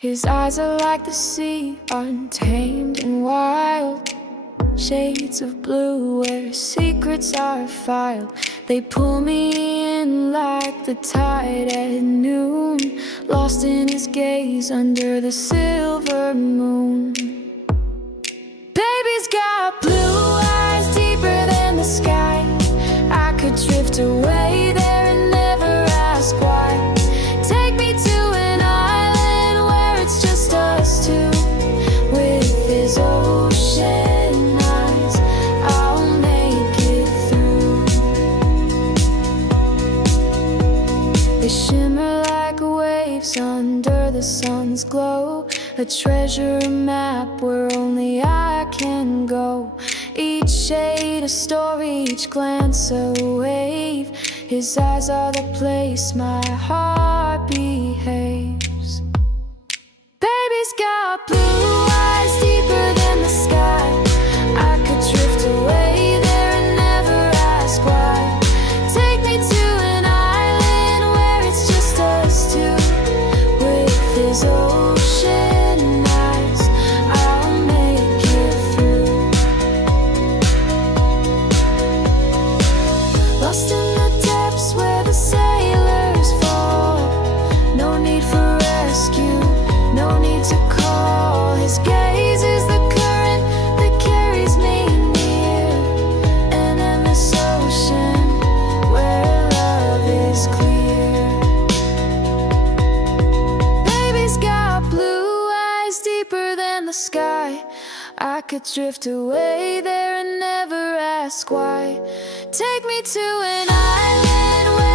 His eyes are like the sea, untamed and wild. Shades of blue where secrets are filed. They pull me in like the tide at noon, lost in his gaze under the silver moon. Baby's got blue eyes deeper than the sky. I could drift away there and never ask why. Take me to an island where it's just us two. With his ocean eyes, I'll make it through. They shimmer like waves under the sun's glow, a treasure map where only I can go. Each shade a story, each glance a wave. His eyes are the place my heart behaves. Baby's got blue eyes deeper than the sky. I could drift away there and never ask why. Take me to an island where it's just us two. With his ocean eyes, I'll make it through. Lost in the depths where the sailors fall. No need for rescue, no need to call. His gaze is the current that carries me near an endless ocean where love is clear. Baby's got blue eyes deeper than the sky. I could drift away there and never ask why. Take me to an island where